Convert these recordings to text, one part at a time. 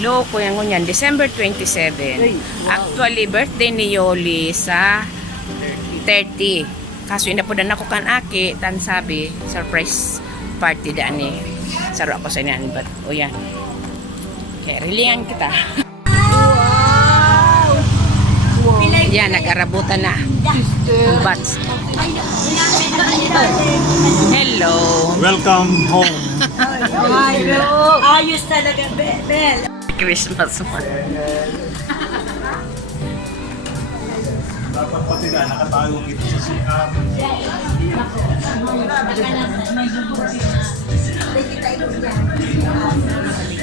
Loko yan ngunyan, December 27. Actually, birthday ni Yoli sa 30. Kaso ina po na ako kan aki, tan sabi, surprise party daan ni. Saro ako sa inyan, but o yan. Kaya rilingan kita. Yan, nag-arabutan na. Bats. Hello. Welcome home. Ayos talaga, Bel. Christmas mo. Dapat pati na, nakatago kita sa CR.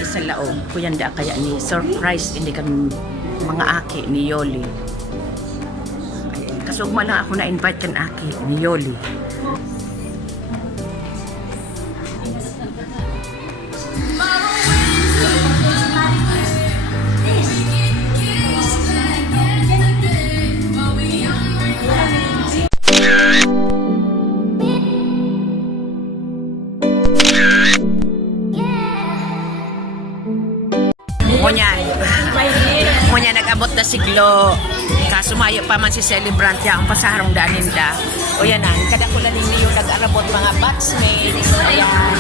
Sa laog, kuyanda kaya ni surprise hindi kami mga aki ni Yoli. Kasugma lang ako na-invite kan aki ni Yoli. Ngunya nag-abot na siglo. Kasumayo pa man si celebrant ya ang pasaharong daanin da. O yan na, kada ko lang ninyo nag-arabot mga batchmates. Ayan.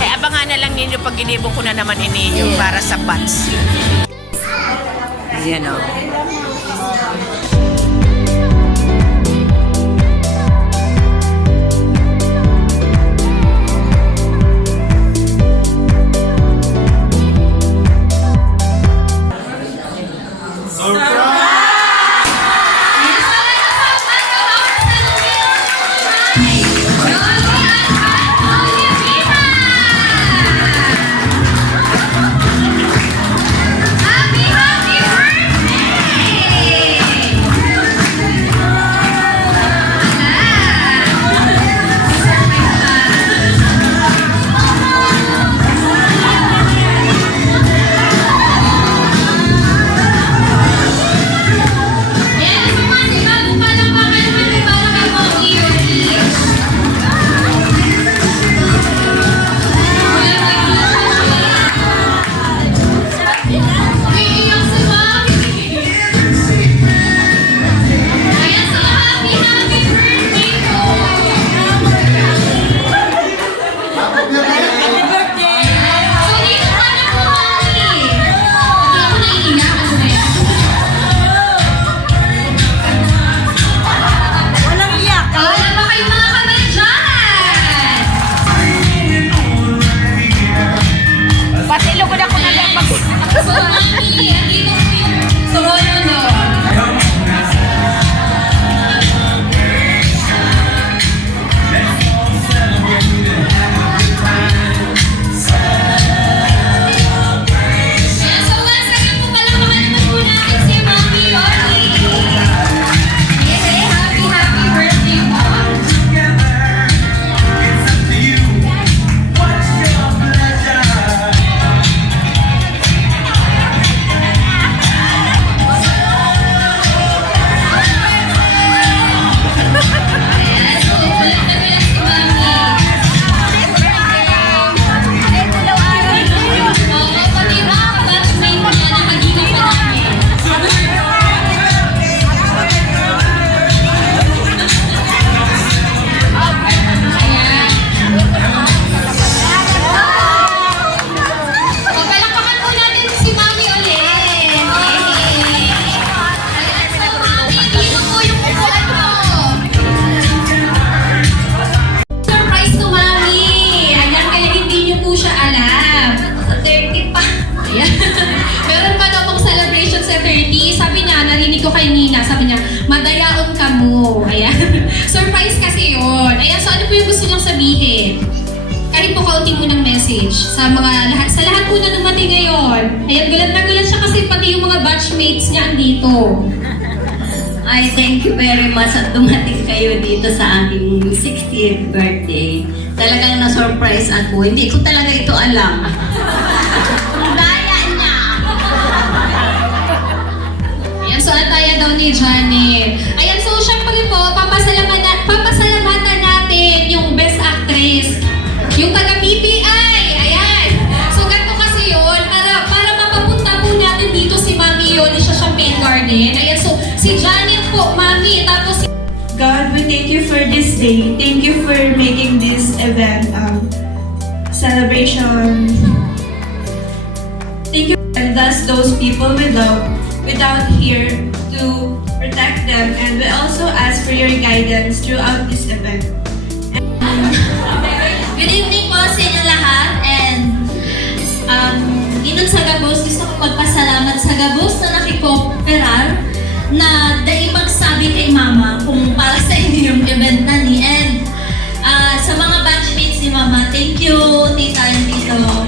Eh, abangan na lang ninyo pag ginibong ko na naman ininyo para sa batch. Ayan o. madayaon ka mo. Ayan. Surprise kasi yun. Ayan, so ano po yung gusto niyang sabihin? Kahit po kaunti mo ng message sa mga lahat, sa lahat po na dumating ngayon. Ayan, gulat na gulat siya kasi pati yung mga batchmates niya andito. I thank you very much at dumating kayo dito sa aking 60th birthday. Talagang na-surprise ako. Hindi ko talaga ito alam. Ang daya niya! Ayan, so ataya daw ni Janet. Ayan, so syempre po, papasalamatan natin yung Best Actress. Yung taga-PPI. Ayan. So ganito kasi yun. say thank you for making this event celebration. Thank you, and thus those people without here to protect them, and we also ask for your guidance throughout this event. Good evening po sa inyo lahat, and Inon sa Gabos, gusto ko magpasalamat sa Gabos na nakikooperar na dahil magsabi kay Mama kung para sa inyo yung event na ni, and sa mga batchmates ni Mama, thank you tita and tito,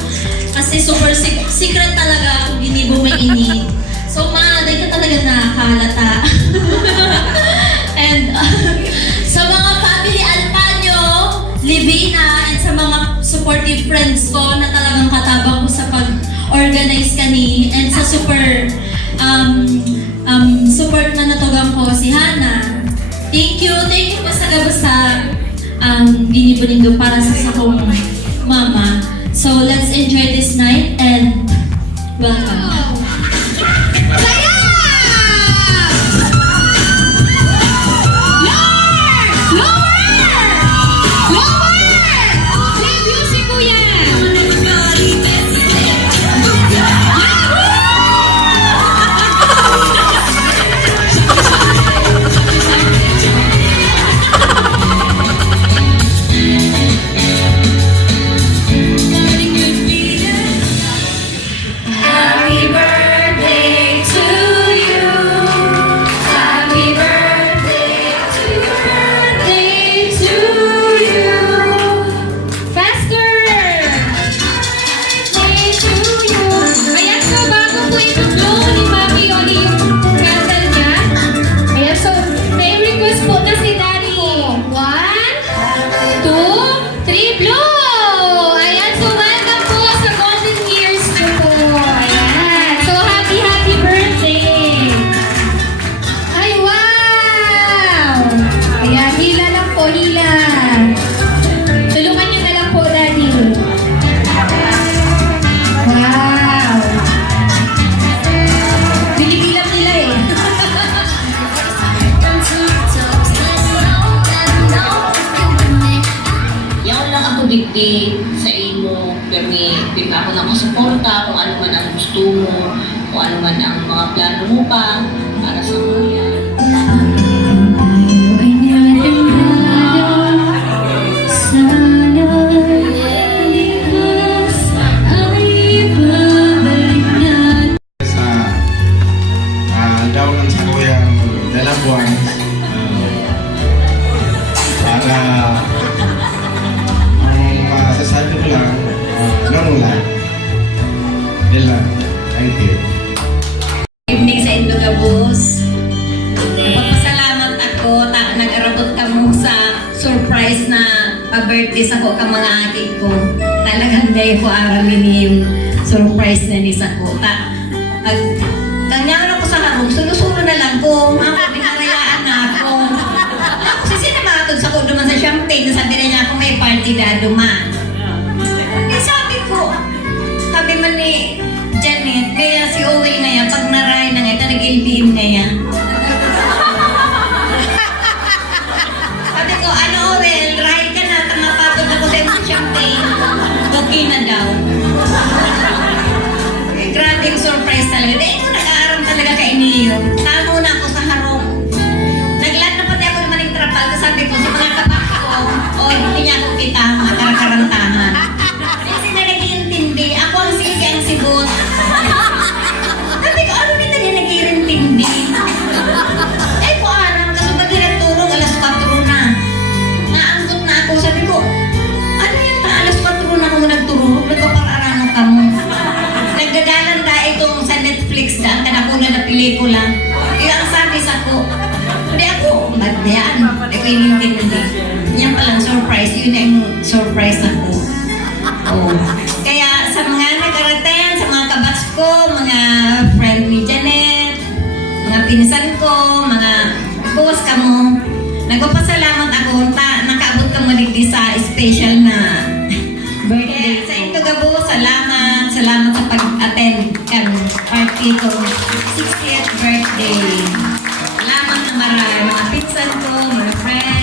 kasi super secret talaga kung ginibo may ini. So dahil ka talaga nakahalata. And sa mga family Alpanyo, Livina, and sa mga supportive friends ko na talagang katabang ko sa pag-organize kani, and sa super support na natugang ko si Hana. Thank you po sa Gabos sa binibunindo para sa sakong mama. So let's enjoy this night and welcome. Saya! Lower! Lower! Thank you si Kuya! Happy birthday to you. Happy birthday to you. Faster! Birthday to you! Ayan, so bago po i-blow ni Mami Yoli yung candle niya. Ayan, so may request po na si Daddy. 1, 2, 3, blow! Ayan, so welcome po sa golden years ko po. Ayan, so happy birthday! Ay, wow! Ayan, hila lang po, hila. Tulungan niyo na lang po, Daddy. Wow! Binibilang nila eh. Yaw lang ako digdi sa imo, permi ako na masuporta kung ano man ang gusto mo, kung ano man ang mga plano mo pa para sa mga. Sa daw ng sa kuyang dalabuan para ang masasabi ko lang ganun lang nila. Thank you. Evening sa Indogabos. Magpasalamat ako, nag-arabot ka mo sa surprise na pa-birthday sa ko ka mga akit ko. Talagang dahil ko aramin yung surprise na ni sa ko. Kanyang ako sa harong, sunusuno na lang ko, mga binarayaan na ako. Kasi sinamatod sa ko duman sa champagne, sabi na niya ako may party na duman. Hindi sabi ko, sabi man ni Janet, kaya si Owen na yan, pag naray na nga, nag-LBM na yan. Sabi ko, ano Owen, ride ka na, tamapatod ako sa yung champagne. Okay na daw. Grabe yung surprise talaga. Dahil ko nag-aaram talaga kay Iniyo. Tamo na ako sa harong. Naglat na pati ako naman yung trapal. Sabi ko, sa mga kabaka ko, hindi niya ako kita, mga karakarantahan. Kasi na nag-iintindi. Ako ang sige ang sibot. Sabi ko, ano nito niya nag-iintindi? Eh, po, kasi mag-iratulog, alas 4 na. Naanggot na ako. Sabi ko, ano yan ta? Alas 4 na ako nagtururog. Nagpapararano ka mo. Nagdadalan na itong sa Netflix na ang kanakuna na pelikula. Yung ang sabi sa ko, hindi ako, magdayaan. Hindi ko inintindi. Yan palang surprise. Yun na yung surprise ako. Oh. Kaya sa mga nag-araten, sa mga kabats ko, mga friend ni Janet, mga pinsan ko, mga boss ka mo, nagpapasalamat ako nakaabot ka mo digdi sa special na birthday. Sa ito Gabo, salamat sa pag-attend kan party ko 60th birthday. Salamat na marami, mga pinsan ko, mga friends.